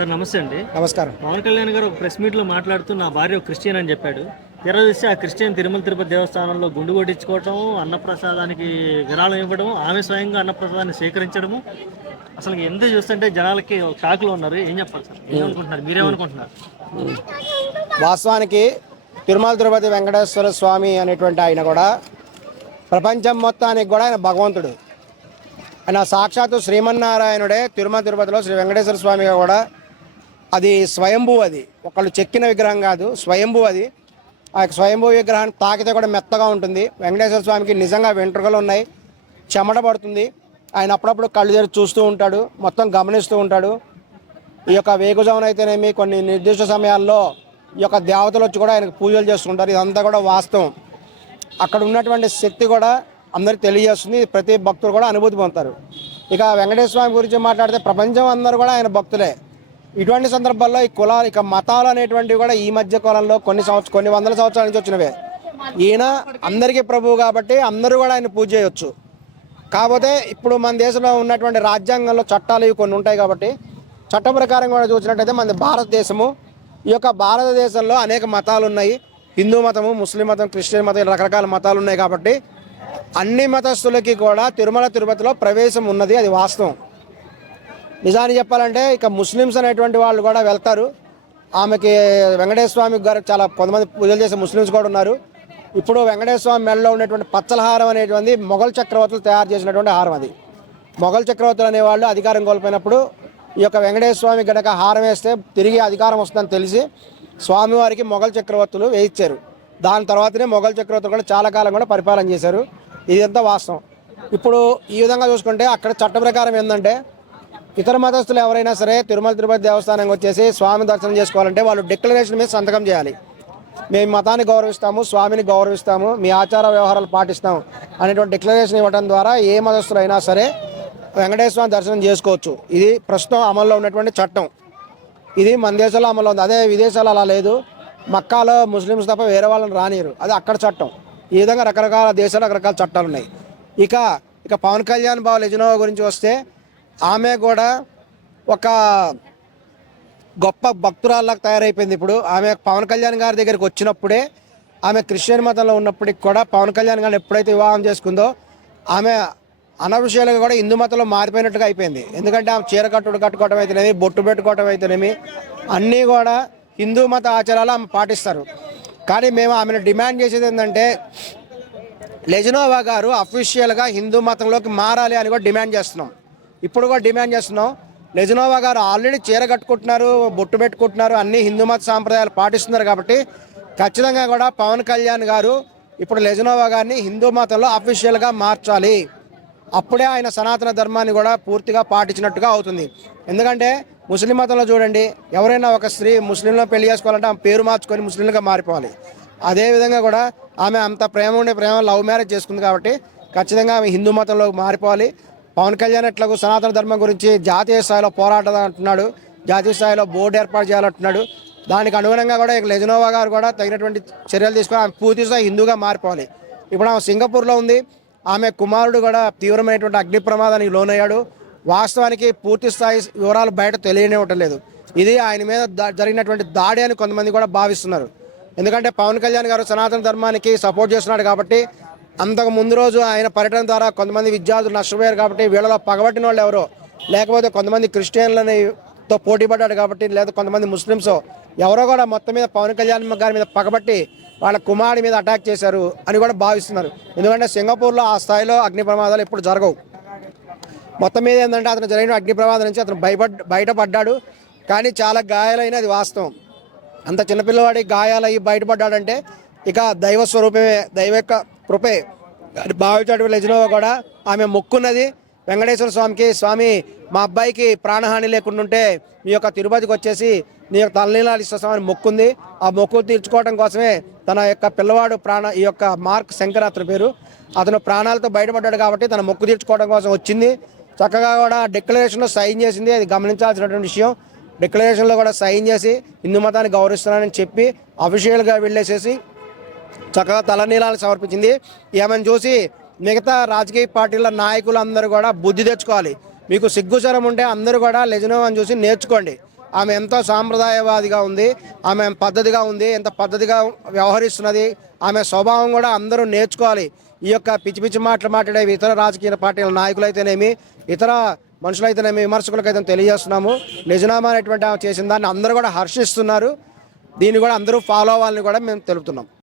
Sir నమస్తే అండి. నమస్కారం. పవన్ కళ్యాణ్ గారు ఒక ప్రెస్ మీట్లో మాట్లాడుతూ నా భార్య క్రిస్టియన్ అని చెప్పాడు. తీరా చూస్తే ఆ క్రిస్టియన్ తిరుమల తిరుపతి దేవస్థానంలో గుండు కొట్టించుకోవటం, అన్నప్రసాదానికి విరాళం ఇవ్వడం, ఆమె స్వయంగా అన్నప్రసాదాన్ని స్వీకరించడము. అసలు ఎందుకు చూస్తుంటే జనాలకి షాక్లో ఉన్నారు. ఏం చెప్పాలి సార్? ఏమనుకుంటున్నారు? మీరేమనుకుంటున్నారు? వాస్తవానికి తిరుమల తిరుపతి వెంకటేశ్వర స్వామి అనేటువంటి ఆయన కూడా ప్రపంచం మొత్తానికి కూడా ఆయన భగవంతుడు. ఆయన సాక్షాత్తు శ్రీమన్నారాయణుడే. తిరుమల తిరుపతిలో శ్రీ వెంకటేశ్వర స్వామిగా కూడా అది స్వయంభూ, అది ఒకళ్ళు చెక్కిన విగ్రహం కాదు, స్వయంభూ. అది ఆ స్వయంభూ విగ్రహాన్ని తాకితే కూడా మెత్తగా ఉంటుంది. వెంకటేశ్వర స్వామికి నిజంగా వెంట్రుకలు ఉన్నాయి, చెమట పడుతుంది. ఆయన అప్పుడప్పుడు కళ్ళు తెరిచి చూస్తూ ఉంటాడు, మొత్తం గమనిస్తూ ఉంటాడు. ఈ యొక్క వేకుజామునైతేనేమి కొన్ని నిర్దిష్ట సమయాల్లో ఈ యొక్క దేవతలు వచ్చి కూడా ఆయనకు పూజలు చేస్తుంటారు. ఇదంతా కూడా వాస్తవం. అక్కడ ఉన్నటువంటి శక్తి కూడా అందరికి తెలియజేస్తుంది. ప్రతి భక్తులు కూడా అనుభూతి పొందుతారు. ఇక వెంకటేశ్వర స్వామి గురించి మాట్లాడితే ప్రపంచం అందరూ కూడా ఆయన భక్తులే. ఇటువంటి సందర్భాల్లో ఈ కులాలు, ఇక మతాలు అనేటువంటివి కూడా ఈ మధ్య కాలంలో కొన్ని వందల సంవత్సరాల నుంచి వచ్చినవే. ఈయన అందరికీ ప్రభువు కాబట్టి అందరూ కూడా ఆయన పూజ చేయొచ్చు. కాకపోతే ఇప్పుడు మన దేశంలో ఉన్నటువంటి రాజ్యాంగంలో చట్టాలు ఇవి కొన్ని ఉంటాయి కాబట్టి చట్ట ప్రకారం కూడా చూసినట్టయితే మన భారతదేశము, ఈ యొక్క భారతదేశంలో అనేక మతాలు ఉన్నాయి. హిందూ మతము, ముస్లిం మతం, క్రిస్టియన్ మతం, రకరకాల మతాలు ఉన్నాయి కాబట్టి అన్ని మతస్థులకి కూడా తిరుమల తిరుపతిలో ప్రవేశం ఉన్నది. అది వాస్తవం. నిజాన్ని చెప్పాలంటే ఇక ముస్లిమ్స్ అనేటువంటి వాళ్ళు కూడా వెళ్తారు. ఆమెకి వెంకటేశ్వర స్వామి గారు చాలా కొంతమంది పూజలు చేసే ముస్లిమ్స్ కూడా ఉన్నారు. ఇప్పుడు వెంకటేశ్వర స్వామి మెడలో ఉన్నటువంటి పచ్చల హారం అనేటువంటి మొఘల్ చక్రవర్తులు తయారు చేసినటువంటి హారం. అది మొఘల్ చక్రవర్తులు అనేవాళ్ళు అధికారం కోల్పోయినప్పుడు ఈ యొక్క వెంకటేశ్వర స్వామి గనక హారం వేస్తే తిరిగి అధికారం వస్తుందని తెలిసి స్వామివారికి మొఘల్ చక్రవర్తులు వేయించారు. దాని తర్వాతనే మొఘల్ చక్రవర్తులు కూడా చాలా కాలం కూడా పరిపాలన చేశారు. ఇదంతా వాస్తవం. ఇప్పుడు ఈ విధంగా చూసుకుంటే అక్కడ చట్ట ప్రకారం ఏంటంటే ఇతర మతస్థులు ఎవరైనా సరే తిరుమల తిరుపతి దేవస్థానానికి వచ్చేసి స్వామి దర్శనం చేసుకోవాలంటే వాళ్ళు డిక్లరేషన్ మీద సంతకం చేయాలి. మేము మతాన్ని గౌరవిస్తాము, స్వామిని గౌరవిస్తాము, మీ ఆచార వ్యవహారాలు పాటిస్తాము అనేటువంటి డిక్లరేషన్ ఇవ్వడం ద్వారా ఏ మతస్థులు అయినా సరే వెంకటేశ్వర స్వామి దర్శనం చేసుకోవచ్చు. ఇది ప్రస్తుతం అమల్లో ఉన్నటువంటి చట్టం. ఇది మన దేశంలో అమల్లో ఉంది. అదే విదేశాలు అలా లేదు. మక్కాలో ముస్లిమ్స్ తప్ప వేరే వాళ్ళని రానియరు. అది అక్కడ చట్టం. ఈ విధంగా రకరకాల దేశాలు రకరకాల చట్టాలు ఉన్నాయి. ఇక పవన్ కళ్యాణ్ బాబు లెజినోవా గురించి వస్తే ఆమె కూడా ఒక గొప్ప భక్తురాల్లాగా తయారైపోయింది. ఇప్పుడు ఆమె పవన్ కళ్యాణ్ గారి దగ్గరికి వచ్చినప్పుడే ఆమె క్రిస్టియన్ మతంలో ఉన్నప్పటికి కూడా పవన్ కళ్యాణ్ గారిని ఎప్పుడైతే వివాహం చేసుకుందో ఆమె అనవిషయాలుగా కూడా హిందూ మతంలో మారిపోయినట్టుగా అయిపోయింది. ఎందుకంటే ఆమె చీర కట్టుకోవడం అయితేనేమి, బొట్టు పెట్టుకోవడం అయితేనేమి అన్నీ కూడా హిందూ మత ఆచారాలు ఆమె పాటిస్తారు. కానీ మేము ఆమెను డిమాండ్ చేసేది ఏంటంటే లెజినోవా గారు అఫీషియల్గా హిందూ మతంలోకి మారాలి అని కూడా డిమాండ్ చేస్తున్నాం. ఇప్పుడు కూడా డిమాండ్ చేస్తున్నాం. లెజినోవా గారు ఆల్రెడీ చీర కట్టుకుంటున్నారు, బొట్టు పెట్టుకుంటున్నారు, అన్ని హిందూ మత సాంప్రదాయాలు పాటిస్తున్నారు. కాబట్టి ఖచ్చితంగా కూడా పవన్ కళ్యాణ్ గారు ఇప్పుడు లెజినోవా గారిని హిందూ మతంలో అఫీషియల్గా మార్చాలి. అప్పుడే ఆయన సనాతన ధర్మాన్ని కూడా పూర్తిగా పాటించినట్టుగా అవుతుంది. ఎందుకంటే ముస్లిం మతంలో చూడండి, ఎవరైనా ఒక స్త్రీ ముస్లింలో పెళ్లి చేసుకోవాలంటే ఆమె పేరు మార్చుకొని ముస్లింలుగా మారిపోవాలి. అదేవిధంగా కూడా ఆమె అంత ప్రేమ లవ్ మ్యారేజ్ చేసుకుంది కాబట్టి ఖచ్చితంగా ఆమె హిందూ మతంలో మారిపోవాలి. పవన్ కళ్యాణ్ ఎట్లాగూ సనాతన ధర్మం గురించి జాతీయ స్థాయిలో పోరాటం అంటున్నాడు, జాతీయ స్థాయిలో బోర్డు ఏర్పాటు చేయాలంటున్నాడు. దానికి అనుగుణంగా కూడా లెజినోవా గారు కూడా తగినటువంటి చర్యలు తీసుకొని ఆమె పూర్తి స్థాయి హిందూగా మారిపోవాలి. ఇప్పుడు ఆమె సింగపూర్లో ఉంది. ఆమె కుమారుడు కూడా తీవ్రమైనటువంటి అగ్ని ప్రమాదానికి లోనయ్యాడు. వాస్తవానికి పూర్తి స్థాయి వివరాలు బయట తెలియనివ్వటం లేదు. ఇది ఆయన మీద జరిగినటువంటి దాడి అని కొంతమంది కూడా భావిస్తున్నారు. ఎందుకంటే పవన్ కళ్యాణ్ గారు సనాతన ధర్మానికి సపోర్ట్ చేస్తున్నాడు కాబట్టి అంతకు ముందు రోజు ఆయన పర్యటన ద్వారా కొంతమంది విద్యార్థులు నష్టపోయారు కాబట్టి వీళ్ళలో పగబట్టిన వాళ్ళు ఎవరో, లేకపోతే కొంతమంది క్రిస్టియన్లతో పోటీ పడ్డాడు కాబట్టి, లేదా కొంతమంది ముస్లిమ్స్ ఎవరో కూడా మొత్తం మీద పవన్ కళ్యాణ్ గారి మీద పగబట్టి వాళ్ళ కుమారుడి మీద అటాక్ చేశారు అని కూడా భావిస్తున్నారు. ఎందుకంటే సింగపూర్లో ఆ స్థాయిలో అగ్ని ప్రమాదాలు ఎప్పుడు జరగవు. మొత్తం మీద ఏంటంటే అతను జరిగిన అగ్ని ప్రమాదం నుంచి అతను బయటపడ్డాడు. కానీ చాలా గాయాలైన అది వాస్తవం. అంత చిన్నపిల్లవాడికి గాయాలయ్యి బయటపడ్డాడంటే ఇక దైవ స్వరూపమే, దైవ యొక్క కృపే భావించాడు. లెజినోవా కూడా ఆమె మొక్కున్నది వెంకటేశ్వర స్వామికి, స్వామి మా అబ్బాయికి ప్రాణహాని లేకుండా ఉంటే మీ యొక్క తిరుపతికి వచ్చేసి నీ యొక్క తలనీలాలు ఇస్తామని మొక్కుంది. ఆ మొక్కు తీర్చుకోవడం కోసమే తన యొక్క పిల్లవాడు ఈ యొక్క మార్క్ శంకర్ అతని పేరు, అతను ప్రాణాలతో బయటపడ్డాడు కాబట్టి తన మొక్కు తీర్చుకోవడం కోసం వచ్చింది. చక్కగా కూడా డిక్లరేషన్లో సైన్ చేసింది. అది గమనించాల్సినటువంటి విషయం. డిక్లరేషన్లో కూడా సైన్ చేసి హిందూ మతాన్ని గౌరవిస్తున్నానని చెప్పి అఫీషియల్గా వెళ్ళేసేసి చక్కగా తలనీలాలు సమర్పించింది. ఏమని చూసి మిగతా రాజకీయ పార్టీల నాయకులు అందరూ కూడా బుద్ధి తెచ్చుకోవాలి. మీకు సిగ్గుచరం ఉంటే అందరూ కూడా లెజినోవాని చూసి నేర్చుకోండి. ఆమె ఎంతో సాంప్రదాయవాదిగా ఉంది, ఆమె పద్ధతిగా ఉంది, ఎంత పద్ధతిగా వ్యవహరిస్తున్నది. ఆమె స్వభావం కూడా అందరూ నేర్చుకోవాలి. ఈ యొక్క పిచ్చి పిచ్చి మాటలు మాట్లాడే ఇతర రాజకీయ పార్టీల నాయకులైతేనేమి, ఇతర మనుషులైతేనేమి, విమర్శకులకైతే తెలియజేస్తున్నాము. నిజనామా అనేటువంటి ఆమె చేసిన దాన్ని అందరూ కూడా హర్షిస్తున్నారు. దీన్ని కూడా అందరూ ఫాలో అవ్వాలని కూడా మేము తెలుపుతున్నాం.